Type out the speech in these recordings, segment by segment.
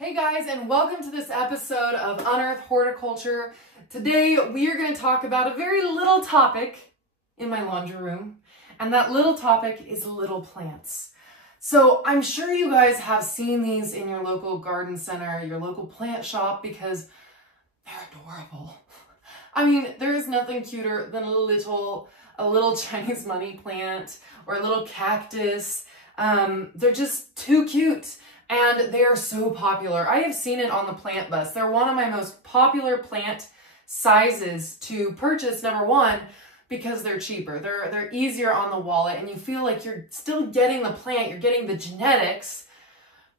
Hey guys, and welcome to this episode of Unearth Horticulture. Today we are going to talk about a very little topic in my laundry room, and that little topic is little plants. So I'm sure you guys have seen these in your local garden center, your local plant shop, because they're adorable. I mean, there is nothing cuter than a little Chinese money plant or a little cactus. They're just too cute. And they are so popular. I have seen it on the plant bus. They're one of my most popular plant sizes to purchase, number one, because they're cheaper. They're easier on the wallet, and you feel like you're still getting the plant, you're getting the genetics,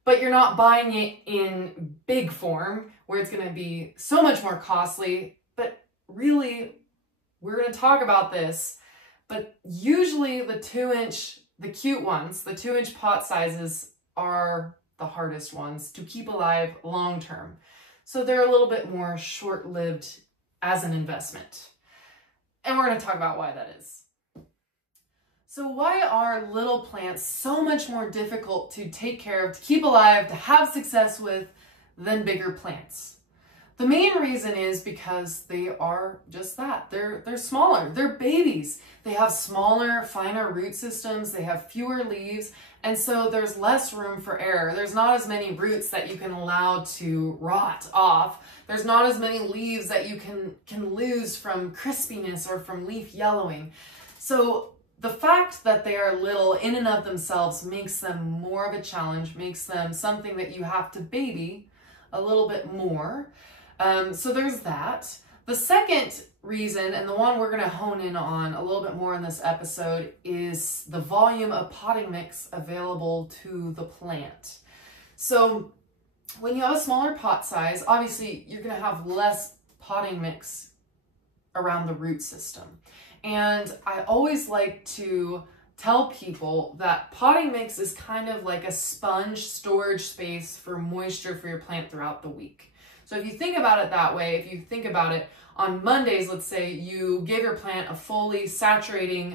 but you're not buying it in big form where it's gonna be so much more costly. But really, we're gonna talk about this, but usually the cute ones, the 2-inch pot sizes are the hardest ones to keep alive long term. So they're a little bit more short-lived as an investment. And we're going to talk about why that is. So why are little plants so much more difficult to take care of, to keep alive, to have success with than bigger plants? The main reason is because they are just that. They're smaller. They're babies. They have smaller, finer root systems. They have fewer leaves. And so there's less room for error. There's not as many roots that you can allow to rot off. There's not as many leaves that you can lose from crispiness or from leaf yellowing. So the fact that they are little in and of themselves makes them more of a challenge, makes them something that you have to baby a little bit more. So there's that. The second reason, and the one we're going to hone in on a little bit more in this episode, is the volume of potting mix available to the plant. So when you have a smaller pot size, obviously you're going to have less potting mix around the root system. And I always like to tell people that potting mix is kind of like a sponge storage space for moisture for your plant throughout the week. So if you think about it that way, if you think about it, on Mondays, let's say you give your plant a fully satiating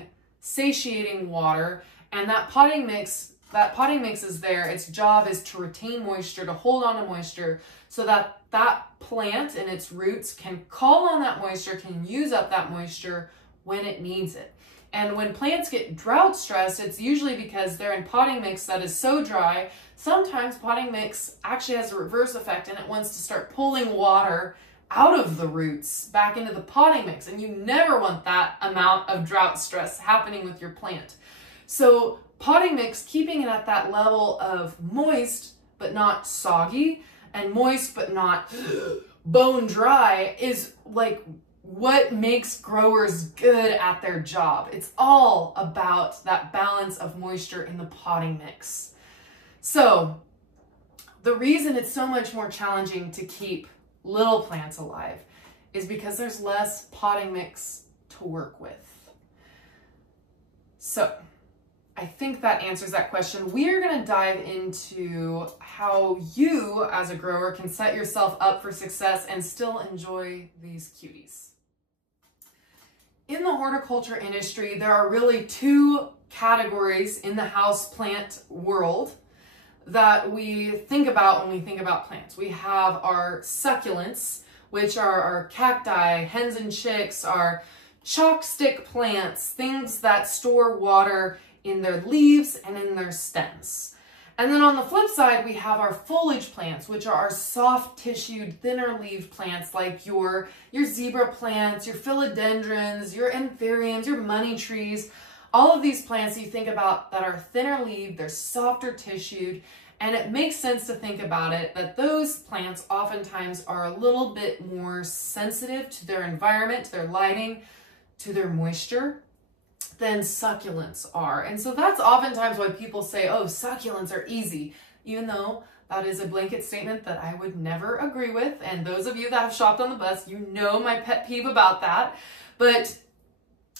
water, and that potting mix is there. Its job is to retain moisture, to hold on to moisture, so that that plant and its roots can call on that moisture, can use up that moisture when it needs it. And when plants get drought stressed, it's usually because they're in potting mix that is so dry. Sometimes potting mix actually has a reverse effect, and it wants to start pulling water out of the roots back into the potting mix. And you never want that amount of drought stress happening with your plant. So potting mix, keeping it at that level of moist but not soggy, and moist but not bone dry, is like what makes growers good at their job. It's all about that balance of moisture in the potting mix. So the reason it's so much more challenging to keep little plants alive is because there's less potting mix to work with. So I think that answers that question. We are going to dive into how you as a grower can set yourself up for success and still enjoy these cuties. In the horticulture industry, there are really two categories in the houseplant world that we think about when we think about plants. We have our succulents, which are our cacti, hens and chicks, our chalk stick plants, things that store water in their leaves and in their stems. And then on the flip side, we have our foliage plants, which are our soft-tissued, thinner-leaved plants like your zebra plants, your philodendrons, your anthuriums, your money trees. All of these plants you think about that are thinner-leaved, they're softer-tissued, and it makes sense to think about it that those plants oftentimes are a little bit more sensitive to their environment, to their lighting, to their moisture than succulents are. And so that's oftentimes why people say, oh, succulents are easy, even though that is a blanket statement that I would never agree with. And those of you that have shopped on the bus, you know my pet peeve about that. But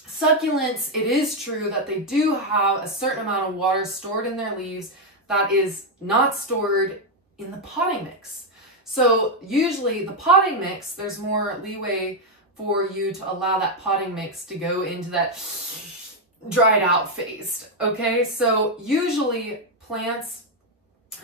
succulents, it is true that they do have a certain amount of water stored in their leaves that is not stored in the potting mix. So usually the potting mix, there's more leeway for you to allow that potting mix to go into that dried out phase. Okay, so usually plants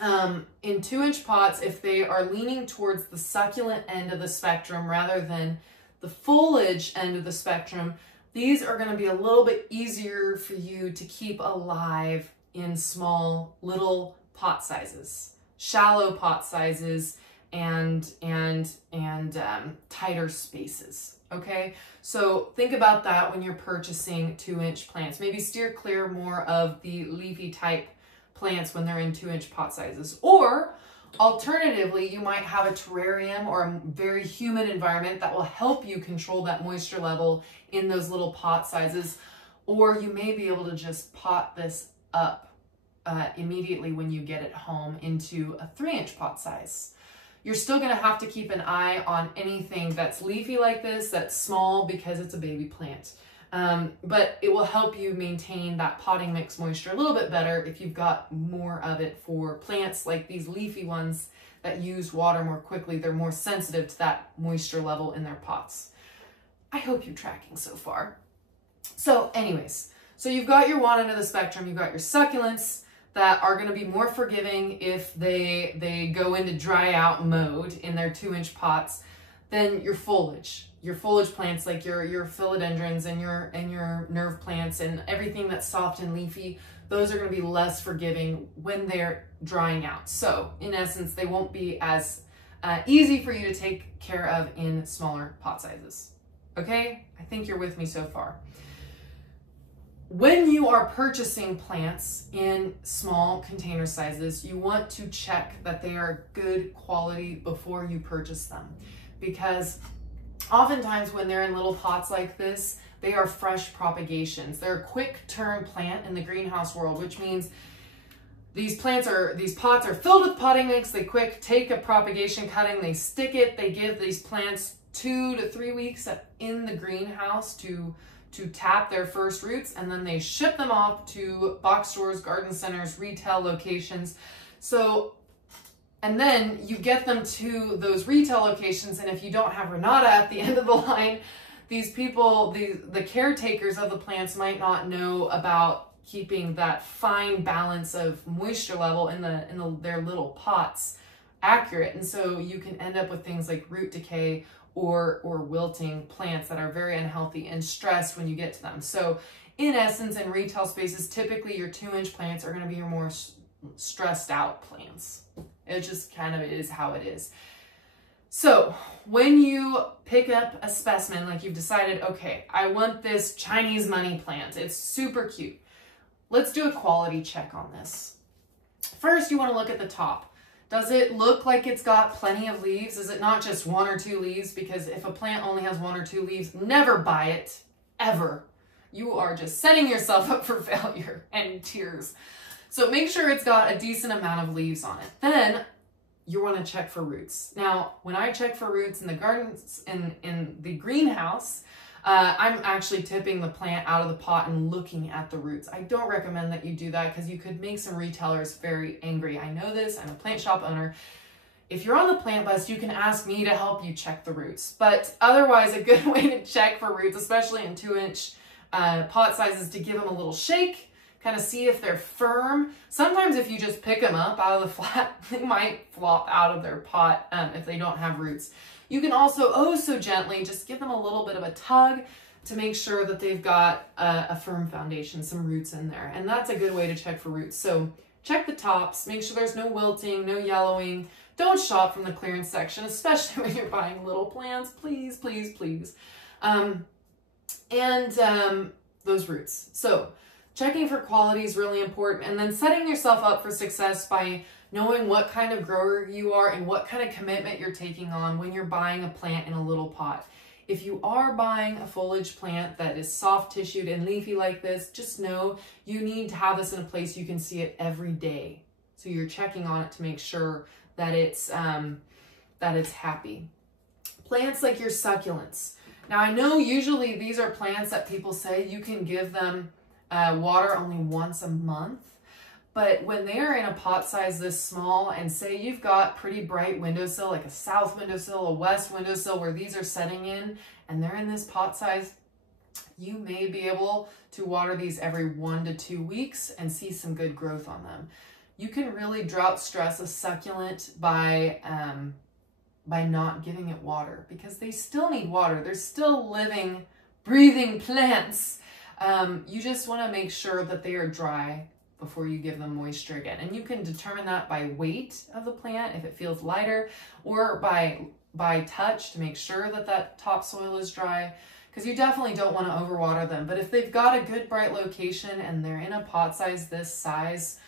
in 2-inch pots, if they are leaning towards the succulent end of the spectrum rather than the foliage end of the spectrum, these are going to be a little bit easier for you to keep alive in small little pot sizes, shallow pot sizes, and tighter spaces. Okay, so think about that when you're purchasing 2-inch plants. Maybe steer clear more of the leafy type plants when they're in 2-inch pot sizes. Or alternatively, you might have a terrarium or a very humid environment that will help you control that moisture level in those little pot sizes. Or you may be able to just pot this up immediately when you get it home into a 3-inch pot size. You're still going to have to keep an eye on anything that's leafy like this, that's small, because it's a baby plant. But it will help you maintain that potting mix moisture a little bit better if you've got more of it for plants like these leafy ones that use water more quickly. They're more sensitive to that moisture level in their pots. I hope you're tracking so far. So anyways, so you've got your wand end of the spectrum, you've got your succulents that are going to be more forgiving if they go into dry out mode in their 2-inch pots than your foliage. Your foliage plants like your philodendrons and your nerve plants and everything that's soft and leafy, those are going to be less forgiving when they're drying out. So in essence, they won't be as easy for you to take care of in smaller pot sizes. Okay, I think you're with me so far. When you are purchasing plants in small container sizes, you want to check that they are good quality before you purchase them, because oftentimes when they're in little pots like this, they are fresh propagations. They're a quick turn plant in the greenhouse world, which means these pots are filled with potting mix. They quick take a propagation cutting, they stick it, they give these plants 2 to 3 weeks in the greenhouse to tap their first roots, and then they ship them off to box stores, garden centers, retail locations. So, and then you get them to those retail locations, and if you don't have Renata at the end of the line, these people, the caretakers of the plants might not know about keeping that fine balance of moisture level in their little pots accurate. And so you can end up with things like root decay or wilting plants that are very unhealthy and stressed when you get to them. So in essence, in retail spaces, typically your 2-inch plants are going to be your more stressed out plants. It just kind of is how it is. So when you pick up a specimen, like you've decided, okay, I want this Chinese money plant, it's super cute. Let's do a quality check on this. First, you want to look at the top. Does it look like it's got plenty of leaves? Is it not just 1 or 2 leaves? Because if a plant only has 1 or 2 leaves, never buy it, ever. You are just setting yourself up for failure and tears. So make sure it's got a decent amount of leaves on it. Then you want to check for roots. Now, when I check for roots in the gardens, in the greenhouse, I'm actually tipping the plant out of the pot and looking at the roots. I don't recommend that you do that because you could make some retailers very angry. I know this, I'm a plant shop owner. If you're on the plant bus, you can ask me to help you check the roots. But otherwise, a good way to check for roots, especially in 2-inch pot sizes, to give them a little shake, kind of see if they're firm. Sometimes if you just pick them up out of the flat, they might flop out of their pot if they don't have roots. You can also, oh so gently, just give them a little bit of a tug to make sure that they've got a firm foundation, some roots in there. And that's a good way to check for roots. So check the tops, make sure there's no wilting, no yellowing. Don't shop from the clearance section, especially when you're buying little plants, please, please, please. Those roots. So checking for quality is really important, and then setting yourself up for success by knowing what kind of grower you are and what kind of commitment you're taking on when you're buying a plant in a little pot. If you are buying a foliage plant that is soft tissued and leafy like this, just know you need to have this in a place you can see it every day. So you're checking on it to make sure that it's happy. Plants like your succulents. Now I know usually these are plants that people say you can give them water only once a month. But when they are in a pot size this small, and say you've got pretty bright windowsill, like a south windowsill, a west windowsill, where these are setting in, and they're in this pot size, you may be able to water these every 1 to 2 weeks and see some good growth on them. you can really drought stress a succulent by not giving it water, because they still need water. They're still living, breathing plants. You just want to make sure that they are dry before you give them moisture again. And you can determine that by weight of the plant, if it feels lighter, or by touch to make sure that that topsoil is dry, because you definitely don't want to overwater them. But if they've got a good bright location and they're in a pot size this size,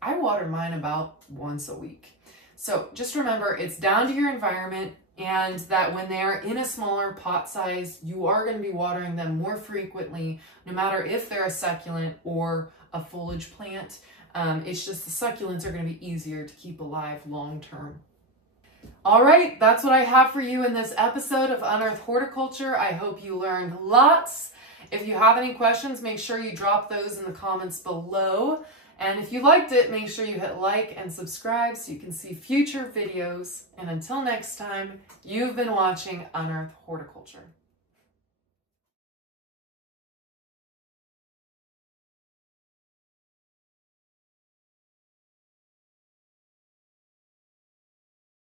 I water mine about once a week. So just remember, it's down to your environment, and that when they are in a smaller pot size, you are going to be watering them more frequently, no matter if they're a succulent or a foliage plant. It's just the succulents are going to be easier to keep alive long term. All right, that's what I have for you in this episode of Unearth Horticulture. I hope you learned lots. If you have any questions, make sure you drop those in the comments below. And if you liked it, make sure you hit like and subscribe so you can see future videos. And until next time, you've been watching Unearth Horticulture.